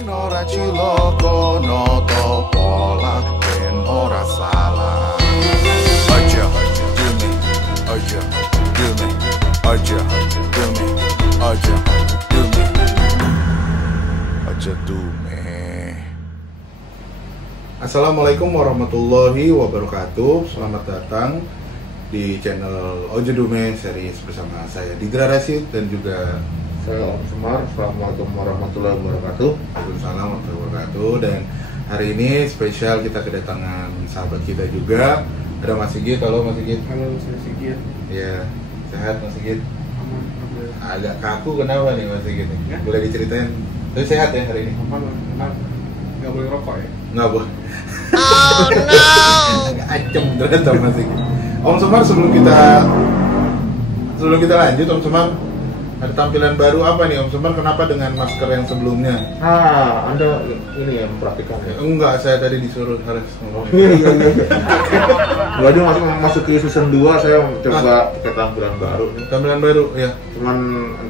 Ben ora ciloko noto pola ben ora salah. Aja dumi, aja dumi, aja dumi, aja dumi, aja dumi. Assalamualaikum warahmatullahi wabarakatuh. Selamat datang di channel Ojo Dume series bersama saya Didra Rashid dan juga saya Om Semar. Assalamualaikum warahmatullahi wabarakatuh. Waalaikumsalam warahmatullahi wabarakatuh. Dan hari ini spesial kita kedatangan sahabat kita juga. Ada Mas Sigit. Halo Mas Sigit. Halo, saya Sigit. Ya, sehat Mas Sigit. Aman, alhamdulillah. Agak kaku kenapa nih Mas Sigit? Ya? Boleh diceritain? Tapi sehat ya hari ini? Aman, enak. Nggak boleh rokok ya? Nggak boleh. Oh no. Agak acem ternyata Mas Sigit. Om Semar, sebelum kita lanjut, Om Semar, ada tampilan baru apa nih Om Semar? Kenapa dengan masker yang sebelumnya? Ah, Anda ini ya memperhatikan ya? Enggak, saya tadi disuruh harus ngomong. Enggak, dia masuk ke season 2, saya coba pakai tampilan baru nih. Tampilan baru ya. Cuman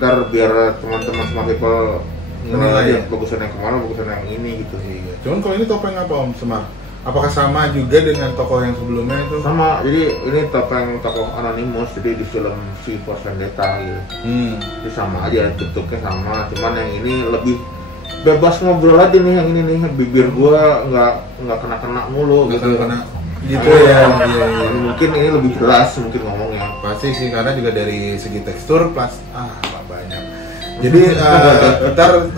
ntar biar teman-teman Smart People Menilai ya? bagusan yang kemana, bagusan yang ini gitu. Iya. Cuman kalau ini topeng apa Om Semar? Apakah sama juga dengan tokoh yang sebelumnya itu? Sama, jadi ini topeng tokoh Anonymous, jadi di film V for Vendetta gitu. Jadi sama aja, bentuknya sama, cuman yang ini lebih bebas ngobrol aja nih, yang ini nih, bibir gua nggak kena mulu Nggak gitu. kena gitu ya. Iya. Mungkin ini lebih jelas mungkin ngomongnya. Pasti sih, karena juga dari segi tekstur plus banyak. Jadi ntar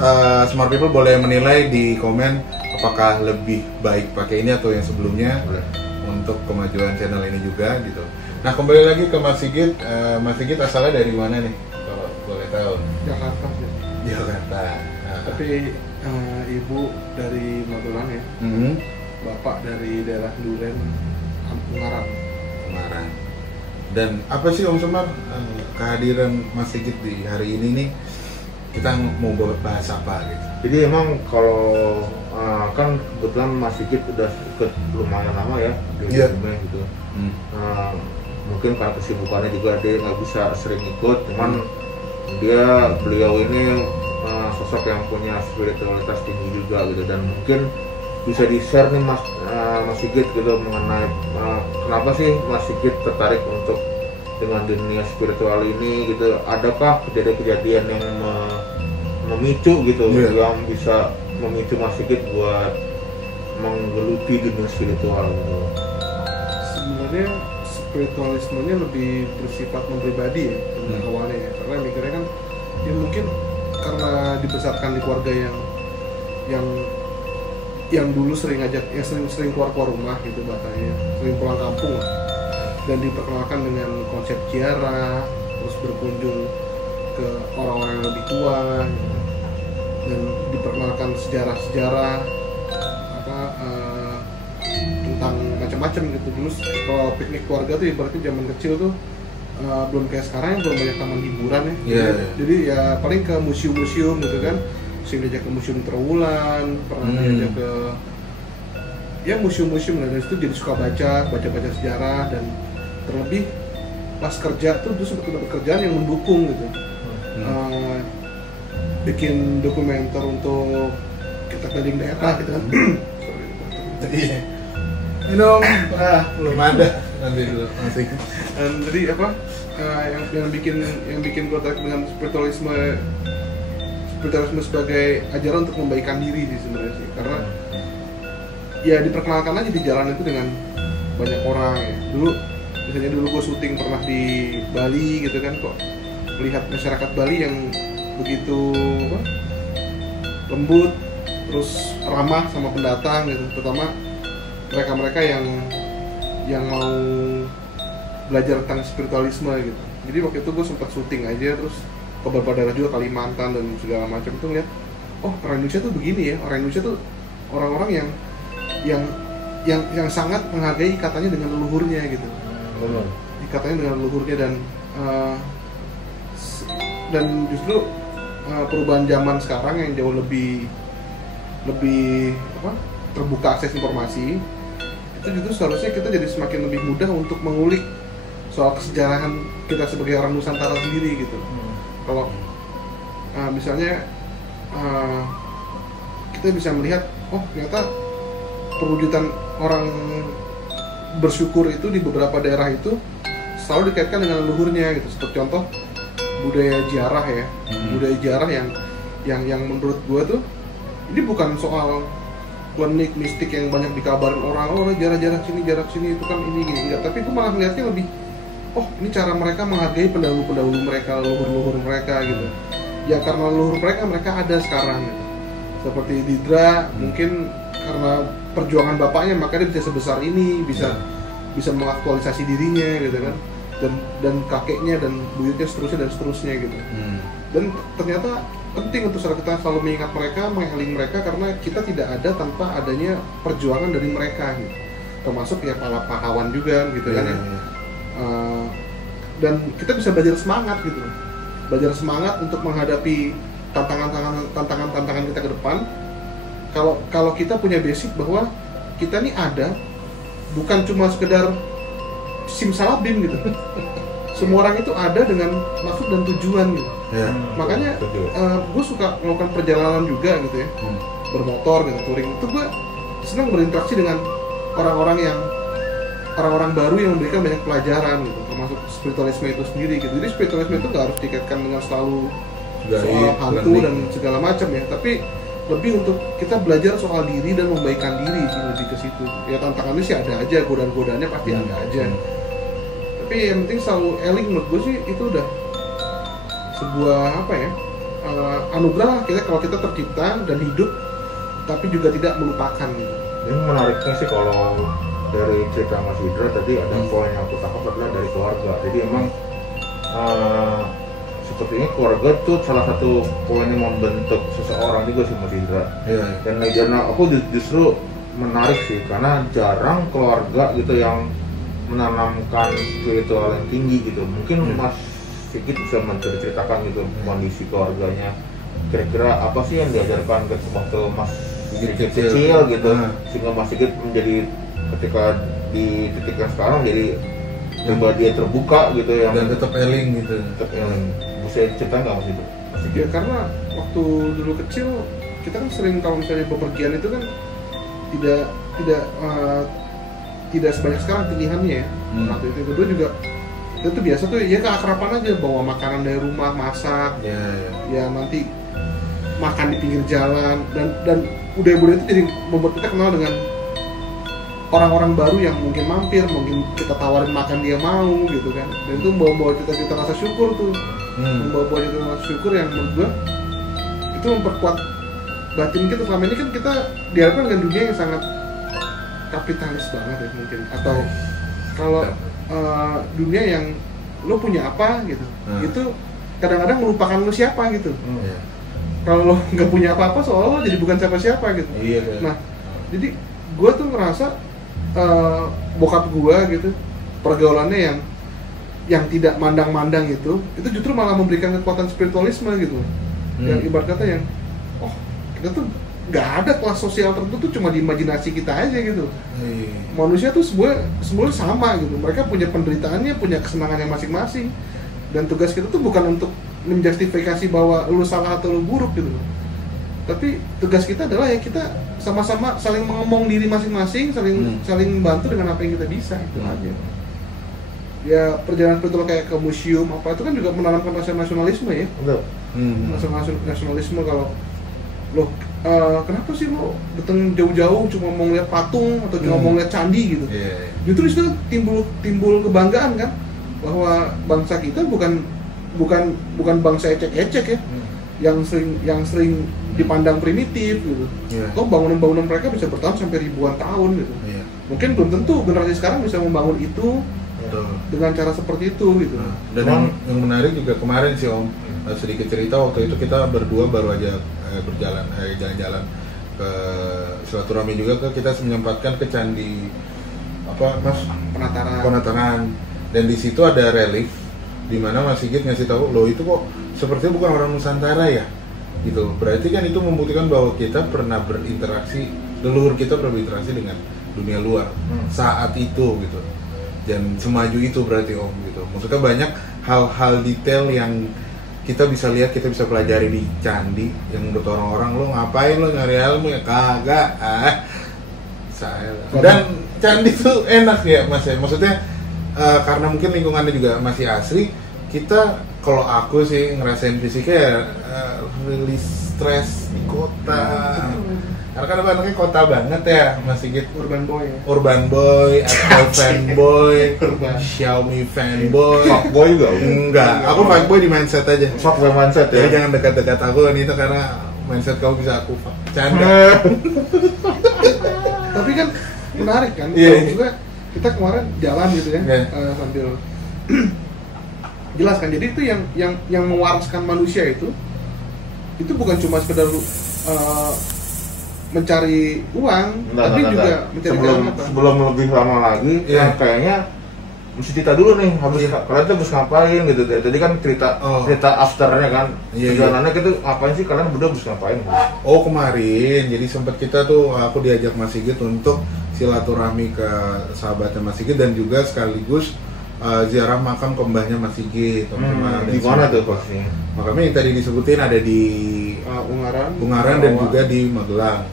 Smart People boleh menilai di komen apakah lebih baik pakai ini atau yang sebelumnya. Boleh. Untuk kemajuan channel ini juga gitu. Nah, kembali lagi ke Mas Sigit. Mas Sigit asalnya dari mana nih kalau boleh tahu? Jakarta sih. Jakarta. Nah. Tapi ibu dari Magelang ya. Bapak dari daerah Duren, Ungaran. Ungaran. Dan apa sih Om Semar kehadiran Mas Sigit di hari ini nih? Kita mau bahas apa gitu? Jadi emang kalau kan kebetulan Mas Sigit udah ikut lumayan lama ya di Dume gitu. Mungkin karena kesibukannya juga dia nggak bisa sering ikut, cuman beliau ini sosok yang punya spiritualitas tinggi juga gitu, dan mungkin bisa di share nih Mas Sigit gitu mengenai kenapa sih Mas Sigit tertarik untuk dengan dunia spiritual ini gitu. Adakah kejadian-kejadian yang memicu gitu yang bisa memicu Mas Sigit buat menggeluti dunia spiritual gitu? Sebenarnya spiritualismenya lebih bersifat mempribadi ya awalnya ya, karena mikirnya kan ya mungkin karena dibesarkan di keluarga yang dulu sering keluar rumah gitu bahasanya, sering pulang kampung lah, dan diperkenalkan dengan konsep ziarah, terus berkunjung ke orang-orang yang lebih tua gitu, dan diperkenalkan sejarah-sejarah tentang macam-macam gitu. Dulu kalau piknik keluarga tuh berarti zaman kecil tuh belum kayak sekarang, belum banyak taman hiburan ya. Jadi ya paling ke museum-museum gitu kan, sering diajak ke museum Trawulan, pernah diajak ke ya museum-museum, dan dari situ jadi suka baca sejarah, dan terlebih pas kerja tuh sempat dapat kerjaan yang mendukung gitu. Bikin dokumenter untuk kita keliling daerah gitu kan. Iya. Minum, belum ada nanti dulu masih. Jadi apa yang bikin gue tertarik dengan spiritualisme sebagai ajaran untuk membaikan diri sih sebenarnya sih, karena ya diperkenalkan aja di jalan itu dengan banyak orang ya. Misalnya dulu gue syuting pernah di Bali gitu kan, kok melihat masyarakat Bali yang begitu lembut, terus ramah sama pendatang gitu, terutama mereka yang mau belajar tentang spiritualisme gitu. Jadi waktu itu gue sempat syuting aja, terus ke beberapa daerah juga, Kalimantan dan segala macam, itu ngeliat orang Indonesia tuh begini ya, orang Indonesia tuh orang-orang yang sangat menghargai ikatannya dengan leluhurnya gitu. Ikatannya dengan leluhurnya, dan justru perubahan zaman sekarang yang jauh lebih terbuka akses informasi, itu justru seharusnya kita jadi semakin lebih mudah untuk mengulik soal kesejarahan kita sebagai orang Nusantara sendiri gitu. Kalau misalnya kita bisa melihat oh ternyata perwujudan orang bersyukur itu di beberapa daerah itu selalu dikaitkan dengan leluhurnya gitu. Seperti contoh budaya ziarah ya, budaya ziarah yang menurut gue tuh ini bukan soal klinik mistik yang banyak dikabarin orang, oh jarak sini itu kan ini gini, enggak. Tapi gue malah melihatnya lebih, oh ini cara mereka menghargai pendahulu mereka, leluhur mereka gitu. Ya karena leluhur mereka ada sekarang gitu. Seperti Didra mungkin karena perjuangan bapaknya makanya dia bisa sebesar ini, bisa mengaktualisasi dirinya gitu kan. Dan kakeknya dan buyutnya seterusnya gitu. Dan ternyata penting untuk kita selalu mengingat mereka, mengeling mereka karena kita tidak ada tanpa adanya perjuangan dari mereka gitu. Termasuk ya para pahlawan juga gitu kan ya. Dan kita bisa belajar semangat gitu. Belajar semangat untuk menghadapi tantangan kita ke depan. Kalau kita punya basic bahwa kita nih ada bukan cuma sekedar simsalabim gitu. Semua orang itu ada dengan maksud dan tujuan gitu. Makanya gue suka melakukan perjalanan juga gitu ya, bermotor gitu, touring itu gue senang berinteraksi dengan orang-orang baru yang memberikan banyak pelajaran gitu, termasuk spiritualisme itu sendiri gitu. Jadi spiritualisme itu nggak harus dikaitkan dengan selalu soal hantu dan segala macam ya, tapi lebih untuk kita belajar soal diri dan membaikkan diri sih, lebih ke situ. Ya tantangannya sih ada aja, godaan-godaannya pasti ada aja. Tapi yang penting selalu eling menurut gue sih itu udah sebuah anugerah kita kalau kita tercipta dan hidup tapi juga tidak melupakan gitu. Ini menariknya sih kalau dari cerita Mas Hidra tadi ada poin yang aku tangkap adalah dari keluarga. Jadi emang sepertinya keluarga tuh salah satu poin yang membentuk seseorang juga sih Mas Hidra. Dan aku justru menarik sih karena jarang keluarga gitu yang menanamkan spiritual yang tinggi gitu. Mungkin Mas Sigit bisa menceritakan gitu kondisi keluarganya. Kira-kira apa sih yang diajarkan ke waktu Mas Sigit kecil gitu, sehingga Mas Sigit menjadi ketika di titik yang sekarang jadi pribadi yang terbuka gitu yang dan tetap eling gitu. Bisa cerita nggak Mas itu? Ya karena waktu dulu kecil kita kan sering kalau misalnya bepergian itu kan tidak sebanyak sekarang pilihannya ya. Waktu itu kedua juga itu biasa tuh ya keakraban aja, bawa makanan dari rumah, masak, ya nanti makan di pinggir jalan dan budaya-budaya itu jadi membuat kita kenal dengan orang-orang baru yang mungkin mampir, mungkin kita tawarin makan dia mau gitu kan. Dan itu bawa-bawa kita rasa syukur tuh, membawa kita rasa syukur yang menurut gua itu memperkuat batin kita. Selama ini kan kita dihadapkan dengan dunia yang sangat kapitalis banget ya mungkin, atau kalau dunia yang lo punya apa gitu, itu kadang-kadang melupakan lo siapa gitu. Kalau lo nggak punya apa-apa soalnya lo jadi bukan siapa-siapa gitu. Nah, jadi gue tuh ngerasa bokap gue gitu pergaulannya yang tidak mandang-mandang itu justru malah memberikan kekuatan spiritualisme gitu. Yang ibarat kata yang kita tuh nggak ada kelas sosial tertentu, tuh cuma di imajinasi kita aja gitu. Manusia tuh semuanya sama gitu. Mereka punya penderitaannya, punya kesenangannya masing-masing. Dan tugas kita tuh bukan untuk menjustifikasi bahwa lu salah atau lu buruk gitu. Tapi tugas kita adalah ya kita sama-sama saling mengomong diri masing-masing, saling bantu dengan apa yang kita bisa, itu aja. Ya perjalanan spiritual kayak ke museum apa itu kan juga menanamkan rasa nasionalisme ya. Nasionalisme kalau loh kenapa sih lo datang jauh-jauh cuma mau ngeliat patung atau cuma mau ngeliat candi gitu. Justru itu timbul kebanggaan kan bahwa bangsa kita bukan bangsa ecek-ecek ya, yang sering dipandang primitif gitu. Kok bangunan-bangunan mereka bisa bertahan sampai ribuan tahun gitu. Mungkin belum tentu generasi sekarang bisa membangun itu dengan cara seperti itu gitu. Dan yang menarik juga kemarin sih Om, sedikit cerita waktu itu kita berdua baru aja jalan-jalan ke silaturahmi juga kita menyempatkan ke candi Penataran. Dan di situ ada relief di mana Mas Sigit ngasih tahu loh itu kok sepertinya bukan orang Nusantara ya gitu. Berarti kan itu membuktikan bahwa kita pernah berinteraksi, leluhur kita berinteraksi dengan dunia luar saat itu gitu. Dan semaju itu berarti Om gitu. Maksudnya banyak hal-hal detail yang kita bisa lihat, kita bisa pelajari di candi yang menurut orang-orang lo ngapain lo nyari ilmu ya kagak saya. Dan candi tuh enak ya mas ya, maksudnya karena mungkin lingkungannya juga masih asri, kita kalau aku sih ngerasain fisiknya rilis stres di kota. Karena kan anaknya kota banget ya Mas Sigit. Urban boy ya? Urban boy, Apple fanboy, Xiaomi fanboy. Fuckboy juga? Enggak, aku fuckboy di mindset aja. Fuckboy mindset ya? Jadi jangan dekat-dekat aku nih itu karena mindset kamu bisa aku canda. Tapi kan menarik kan, Iya. juga kita kemarin jalan gitu ya, Iya. sambil jelaskan. Jadi itu yang mewaraskan manusia itu bukan cuma sekedar mencari uang, tapi juga mencari jalan apa? Sebelum lebih lama lagi, Iya. kayaknya mesti cerita dulu nih, kalian tuh harus ngapain gitu. Tadi kan cerita afternya kan, Iya, perjalanannya gitu, ngapain sih kalian berdua harus ngapain? Oh kemarin, jadi sempat kita tuh aku diajak Mas Sigit untuk silaturahmi ke sahabatnya Mas Sigit dan juga sekaligus ziarah makam ke mbahnya Mas Sigit. Di mana tuh pastinya? Makamnya yang tadi disebutin ada di Ungaran dan juga di Magelang.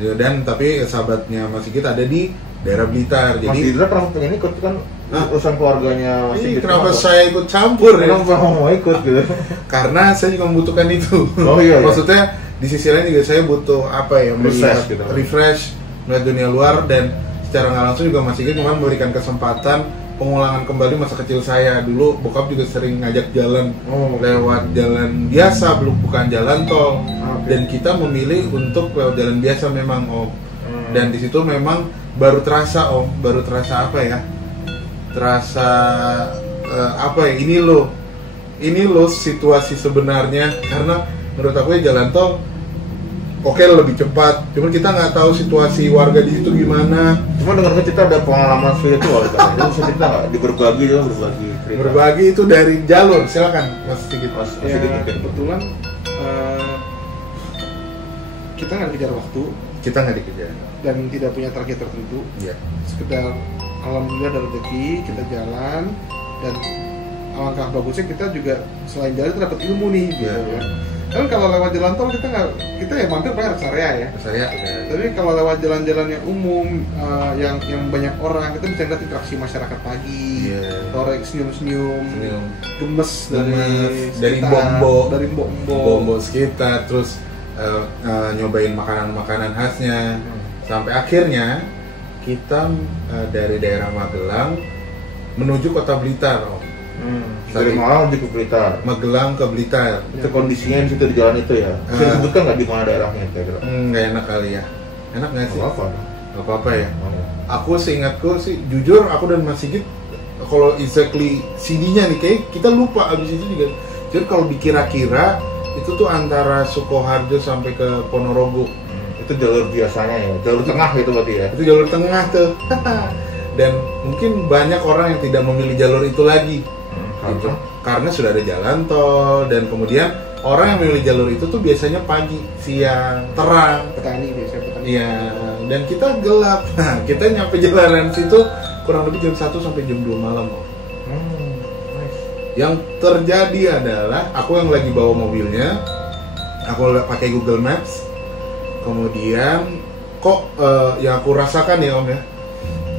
Ya, dan tapi sahabatnya Mas Sigit ada di daerah Blitar. Mas Jadi Didra pernah pengen ikut kan urusan keluarganya Mas ini Sigit. kenapa saya ikut campur ya? Kenapa mau ikut gitu? Karena saya juga membutuhkan itu. Oh, iya. Maksudnya di sisi lain juga saya butuh apa ya, melihat Refresh gitu. refresh, melihat dunia luar, dan secara nggak langsung juga Mas Sigit kemarin memberikan kesempatan pengulangan kembali masa kecil saya. Dulu bokap juga sering ngajak jalan lewat jalan biasa, bukan jalan tol. Dan kita memilih untuk lewat jalan biasa memang Om. Dan di situ memang baru terasa Om, baru terasa apa ya? Terasa apa ya? Ini loh situasi sebenarnya, karena menurut aku ya jalan tol oke lebih cepat, cuman kita nggak tahu situasi warga di situ gimana. Cuma dengar kita ada pengalaman spiritual kan, itu bisa cerita nggak? Berbagi cerita. Berbagi itu dari jalur, silakan Mas Sigit. Ya, kebetulan kita nggak dikejar waktu, Kita nggak dikejar. dan tidak punya target tertentu. Iya. Sekedar alhamdulillah ada rezeki, kita jalan, dan alangkah bagusnya kita juga selain jalan itu dapat ilmu nih gitu Iya. ya. Kan kalau lewat jalan tol kita ya mampir pakai rest area ya. Mas Arya. Tapi kalau lewat jalan-jalan yang umum, yang banyak orang, kita bisa lihat interaksi masyarakat pagi, Iya. sore senyum-senyum, Senyum. gemes Dari sekitar, Bombo. dari mbok-mbok. Bombo sekitar, terus nyobain makanan-makanan khasnya, sampai akhirnya kita dari daerah Magelang menuju kota Blitar Om. Dari Malang menuju ke Blitar. Magelang ke Blitar. Itu kondisinya di situ di jalan itu ya. Bisa disebutkan nggak di mana daerahnya kira-kira? Nggak enak kali ya. Enak nggak sih? Apa? Nggak apa-apa ya. Aku seingatku sih, jujur aku dan Mas Sigit kalau exactly CD-nya nih kayak kita lupa abis itu juga. Jadi kalau dikira-kira itu tuh antara Sukoharjo sampai ke Ponorogo. Itu jalur biasanya ya, jalur tengah gitu berarti ya. Itu jalur tengah tuh. Dan mungkin banyak orang yang tidak memilih jalur itu lagi. Gitu. Karena sudah ada jalan tol, dan kemudian orang yang memilih jalur itu tuh biasanya pagi, siang, terang. Petani biasanya petani. Iya, dan kita gelap. Nah, kita nyampe jalanan situ kurang lebih jam 1 sampai jam 2 malam. Nice. Yang terjadi adalah aku yang lagi bawa mobilnya, aku pakai Google Maps. Kemudian kok yang aku rasakan ya Om ya,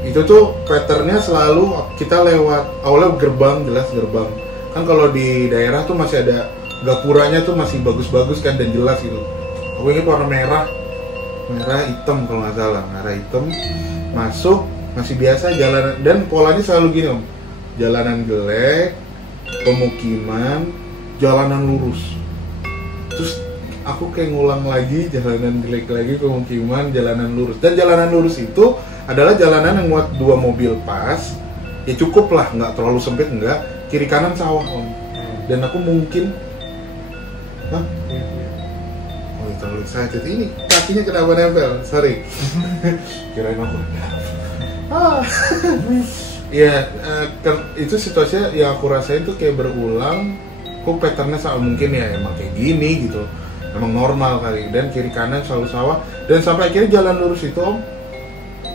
itu tuh patternnya selalu kita lewat awalnya gerbang, jelas gerbang. Kan kalau di daerah tuh masih ada gapuranya tuh masih bagus-bagus kan dan jelas gitu. Aku ingat warna merah hitam kalau nggak salah, merah hitam. Masuk masih biasa jalanan, dan polanya selalu gini Om, jalanan jelek, pemukiman, jalanan lurus. Terus aku kayak ngulang lagi, jalanan jelek lagi, pemukiman, jalanan lurus. Dan jalanan lurus itu adalah jalanan yang muat 2 mobil pas, ya cukup lah, nggak terlalu sempit, nggak, kiri kanan sawah Om. Dan aku mungkin oh terlalu excited, ini kakinya kenapa nempel, sorry. Kirain aku ya, itu situasinya yang aku rasain tuh kayak berulang. Kok patternnya sama, mungkin ya emang kayak gini gitu, emang normal kali. Dan kiri kanan selalu sawah, dan sampai akhirnya jalan lurus itu Om,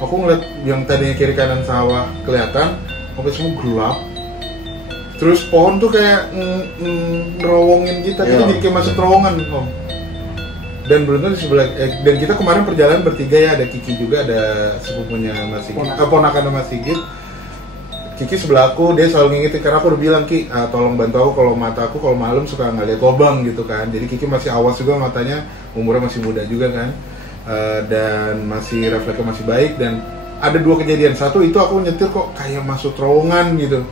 aku ngeliat yang tadinya kiri kanan sawah kelihatan, sampai semua gelap, Terus pohon tuh kayak ngerowongin kita, kita jadi kayak masuk terowongan Om. Dan beruntung di sebelah, dan kita kemarin perjalanan bertiga ya, ada Kiki juga, ada sepupunya Mas Sigit, ponakan Mas Sigit. Kiki sebelah aku, dia selalu ngingetin karena aku udah bilang, Ki, tolong bantu aku kalau mata aku kalau malam suka nggak lihat lubang gitu kan. Jadi Kiki masih awas juga matanya, umurnya masih muda juga kan, dan masih refleksnya masih baik. Dan ada 2 kejadian, satu itu aku nyetir kok kayak masuk terowongan gitu,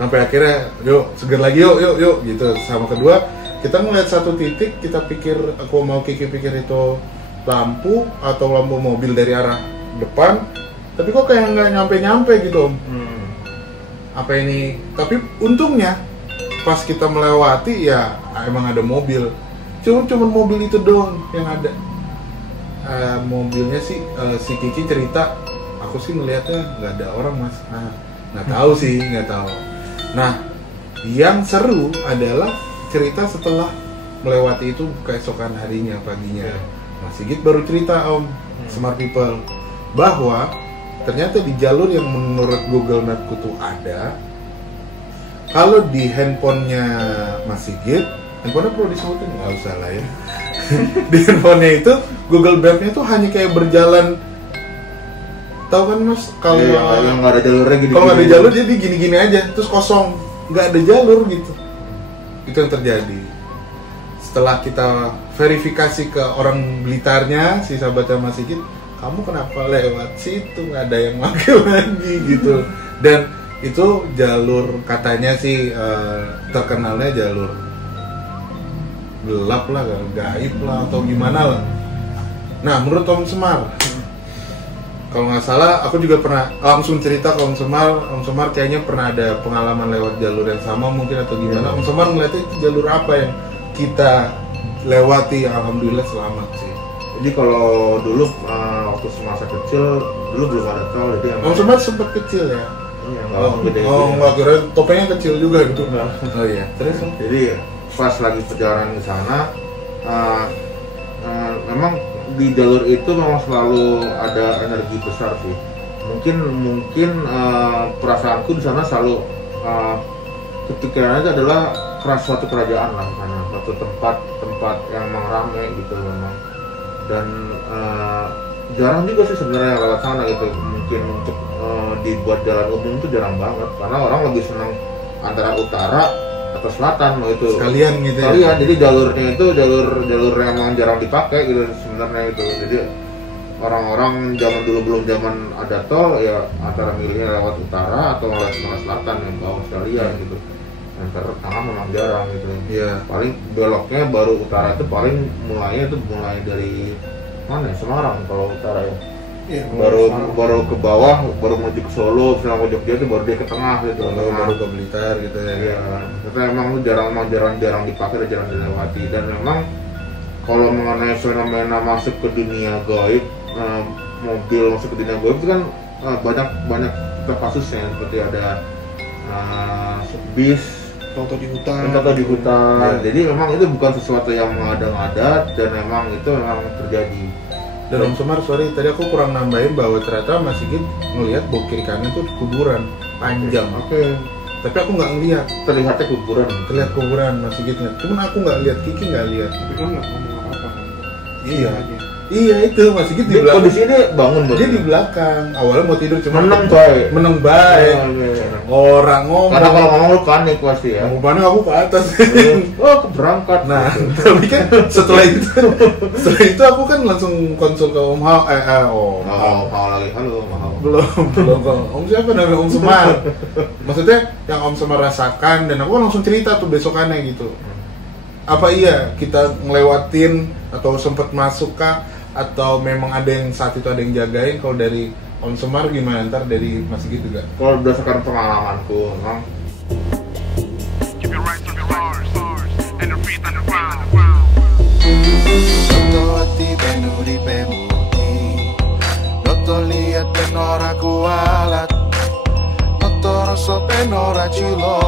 sampai akhirnya yuk seger lagi yuk gitu. Sama kedua kita ngeliat satu titik, kita pikir, aku mau Kiki pikir itu lampu atau lampu mobil dari arah depan, tapi kok kayak nggak nyampe gitu Om. Apa ini? Tapi untungnya pas kita melewati ya emang ada mobil, cuma mobil itu doang yang ada. Mobilnya sih si Kiki cerita, aku sih melihatnya nggak ada orang Mas. Nggak tahu sih, nggak tahu. Nah, yang seru adalah cerita setelah melewati itu keesokan harinya, paginya. Mas Sigit baru cerita Om, Smart People, bahwa ternyata di jalur yang menurut Google Map tuh ada, kalau di handphonenya Mas Sigit, handphonenya perlu disebutin? Nggak usah lah ya. Di handphonenya itu, Google Map-nya tuh hanya kayak berjalan, tahu kan Mas, kalau yang nggak ada jalurnya gini. Kalau nggak ada jalur jadi gini-gini aja, terus kosong, nggak ada jalur gitu. Itu yang terjadi. Setelah kita verifikasi ke orang Blitarnya, si sahabatnya Mas Sigit, kamu kenapa lewat situ, nggak ada yang pakai lagi gitu. Dan itu jalur katanya sih terkenalnya jalur gelap lah, gaib lah atau gimana lah. Nah menurut Om Semar, kalau nggak salah aku juga pernah langsung cerita ke Om Semar kayaknya pernah ada pengalaman lewat jalur yang sama mungkin atau gimana. Om Semar ngeliatnya itu jalur apa yang kita lewati, alhamdulillah selamat sih. Jadi kalau dulu waktu semasa kecil, dulu belum ada tol, jadi Om Semar sempat kecil ya? Iya, nggak kira topengnya kecil juga gitu. Oh iya, terus jadi pas lagi perjalanan ke sana, memang di jalur itu memang selalu ada energi besar sih. Mungkin perasaanku di sana selalu kepikirannya itu adalah suatu kerajaan lah, karena suatu tempat yang memang ramai gitu memang. Dan jarang juga sih sebenarnya yang lewat sana gitu. Mungkin untuk dibuat jalan umum itu jarang banget, karena orang lebih senang antara utara atau selatan itu sekalian gitu ya. Jadi jalurnya itu jalur yang emang jarang dipakai gitu sebenarnya itu. Jadi orang-orang zaman dulu belum zaman ada tol ya antara milihnya lewat utara atau lewat selatan yang bawah sekalian gitu. Yang tengah memang jarang gitu. Iya. Paling beloknya baru utara itu paling mulai dari mana ya? Semarang kalau utara ya. Iya, baru ke bawah, baru menuju ke Solo, sama Jogja itu baru dia ke tengah gitu. Baru ke Blitar gitu ya. Iya, karena emang itu jarang dipakai dan jarang dilewati. Dan memang kalau mengenai fenomena masuk ke dunia gaib, mobil masuk ke dunia gaib itu kan banyak kasusnya, seperti ada bis contoh di hutan. Ya. Jadi memang itu bukan sesuatu yang mengada-ngada dan memang itu memang terjadi. Dan Om Semar, sorry, tadi aku kurang nambahin bahwa ternyata Mas Sigit ngelihat bawah kiri kanan tuh kuburan panjang. Oke. Tapi aku nggak ngelihat. Terlihatnya kuburan. Terlihat kuburan Mas Sigit ngeliat. Cuman aku nggak lihat, Kiki nggak lihat. Tapi kan nggak ngomong apa-apa kan. Iya. Iya itu Mas Sigit di Dia belakang. kondisi ini bangun Dia di belakang. Awalnya mau tidur cuma meneng baik. Iya. Orang ngomong. Karena kalau ngomong lu panik pasti ya. Ngomongnya aku ke atas. Oh, keberangkat. Nah, tapi kan setelah itu aku kan langsung konsul ke Om Hao. Halo lagi, halo, Hao. Belum Om siapa namanya, Om Semar. Maksudnya yang Om Semar rasakan, dan aku langsung cerita tuh besokannya gitu. Apa iya kita ngelewatin atau sempet masuk kah, atau memang ada yang saat itu ada yang jagain? Kalau dari Om Semar gimana, ntar dari Mas Sigit juga? Kalau berdasarkan pengalamanku memang Noto benuri pemuti, noto lihat penora kualat, noto rasa penora cilok.